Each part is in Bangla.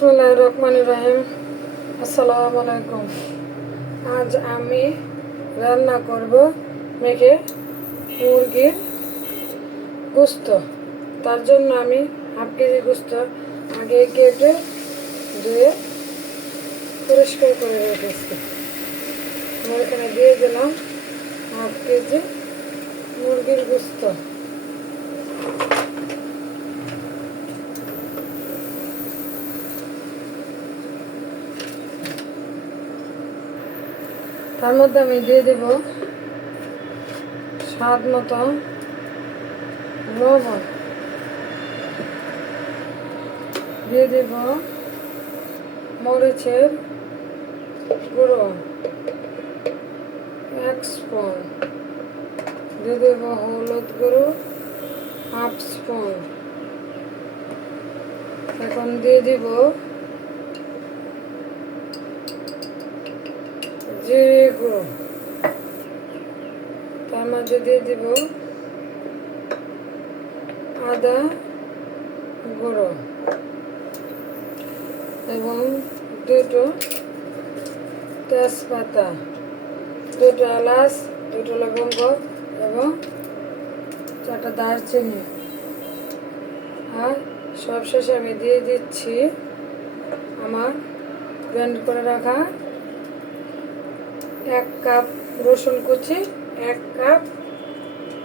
বিসমিল্লাহির রহমানির রহিম। আসসালামু আলাইকুম। আজ আমি রান্না করব মেখে মুরগির গোস্ত। তার জন্য আমি হাফ কেজি গোস্ত আগে কেটে ধুয়ে পরিষ্কার করে রেখেছি। আমি এখানে দিয়ে দিলাম হাফ কেজি মুরগির গোস্ত। তার মধ্যে আমি দিয়ে দেব স্বাদ মতো লবণ, দিয়ে দেব মরিচের গুঁড়ো 1 স্পুন, দিয়ে দেব হলুদ গুঁড়ো 1/2 স্পুন। এখন দিয়ে দিব জিরে গুঁড়ো, তার মধ্যে দিয়ে দিব আদা গুঁড়ো এবং 2টো তেজপাতা, 2টো এলাচ, 2টো লবঙ্গ এবং 4টা দারচিনি। আর সবশেষে আমি দিয়ে দিচ্ছি আমার ব্লেন্ড করে রাখা 1 কাপ রসুন কুচি, 1 কাপ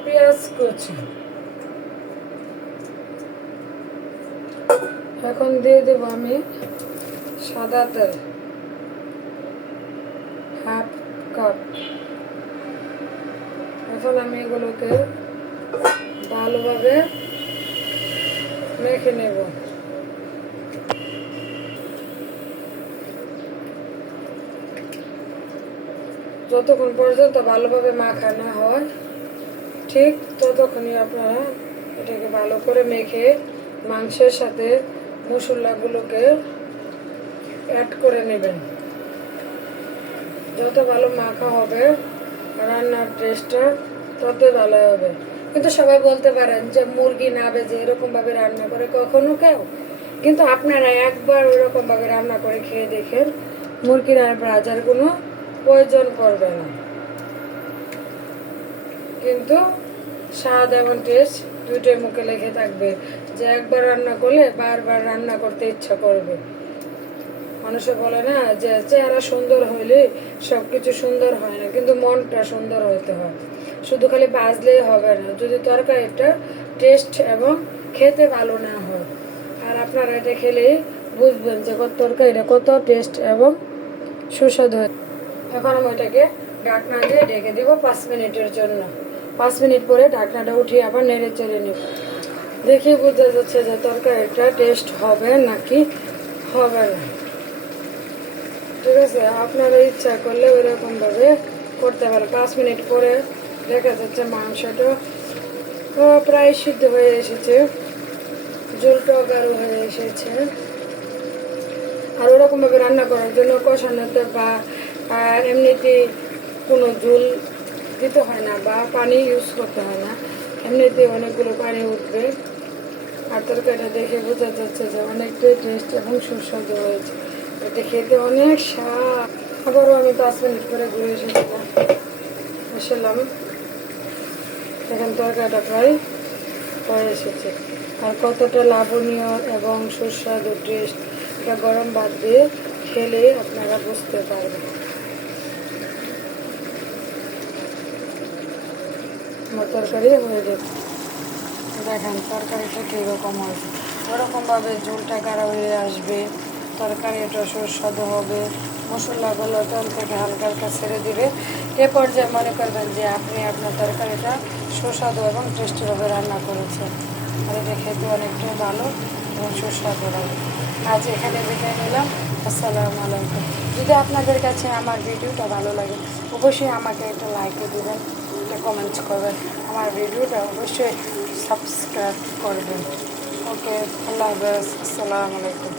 পেঁয়াজ কুচি। এখন দিয়ে দেব আমি সাদা তেল 1/2 কাপ। এখন আমি এগুলোকে ভালোভাবে মেখে নেব। যতক্ষণ পর্যন্ত ভালোভাবে মাখা না হয় ঠিক ততক্ষণই আপনারা এটাকে ভালো করে মেখে মাংসের সাথে মশলাগুলোকে অ্যাড করে নেবেন। যত ভালো মাখা হবে রান্নার টেস্টটা তত ভালো হবে। কিন্তু সবাই বলতে পারেন যে মুরগি না ভেজে এরকমভাবে রান্না করে কখনো কেউ, কিন্তু আপনারা একবার ওইরকমভাবে রান্না করে খেয়ে দেখেন, মুরগির আর ভাজার কোনো প্রয়োজন পড়বে না। কিন্তু স্বাদ এবং টেস্ট দুটোই মুখে লেগে থাকবে, যে একবার রান্না করলে বারবার রান্না করতে ইচ্ছা করবে। মানুষে বলে না যে চেহারা সুন্দর হইলে সব কিছু সুন্দর হয় না, কিন্তু মনটা সুন্দর হইতে হয়। শুধু খালি ভাজলেই হবে না, যদি তরকারিটা টেস্ট এবং খেতে ভালো না হয়। আর আপনারা এটা খেলেই বুঝবেন যে তরকারিটা কত টেস্ট এবং সুস্বাদু হয়। এখন আমি ওইটাকে ঢাকনা দিয়ে ঢেকে দিব 5 মিনিটের জন্য। 5 মিনিট পরে ঢাকনাটা উঠিয়ে আবার নেড়ে চেড়ে নেব। দেখে বোঝা যাচ্ছে যে তরকারিটা টেস্ট হবে নাকি হবে না। ঠিক আছে, আপনারা ইচ্ছা করলে ওইরকমভাবে করতে পারেন। 5 মিনিট পরে দেখা যাচ্ছে মাংসটা প্রায় সিদ্ধ হয়ে এসেছে, ঝোলটাও গাঢ় হয়ে এসেছে। আর ওরকমভাবে রান্না করার জন্য কষানোতে বা এমনিতে কোনো ঝোল দিতে হয় না বা পানি ইউজ করতে হয় না, এমনিতে অনেকগুলো পানি উঠবে। আর তরকারিটা দেখে বোঝা যাচ্ছে যে অনেকটাই টেস্ট এবং সুস্বাদু হয়েছে। এটা খেতে অনেক স্বাদ। আবারও আমি 5 মিনিট করে ঘুরে এসেছিলাম। এখন তরকারিটা প্রায় হয়ে এসেছে। আর কতটা লাবণীয় এবং সুস্বাদু টেস্ট, এটা গরম ভাত দিয়ে খেলে আপনারা বুঝতে পারবেন। আমার তরকারি হয়ে যাবে। দেখেন তরকারিটা কীরকম হয়েছে, ওরকমভাবে ঝোলটা গাঢ় হয়ে আসবে, তরকারিটা সুস্বাদু হবে, মশলাগুলো তেল থেকে হালকা হালকা ছেড়ে দিবে। এ পর্যায়ে মনে করবেন যে আপনি আপনার তরকারিটা সুস্বাদু এবং টেস্টিভাবে রান্না করেছেন। আর এটা খেতে অনেকটাই ভালো এবং সুস্বাদু লাগে। আজ এখানে বিদায় নিলাম। আসসালামু আলাইকুম। যদি আপনাদের কাছে আমার ভিডিওটা ভালো লাগে অবশ্যই আমাকে একটা লাইক দেবেন, একটা কমেন্টস করবেন, আমার ভিডিওটা অবশ্যই সাবস্ক্রাইব করবেন। ওকে, আল্লাহ হাফেজ, আসসালামু আলাইকুম।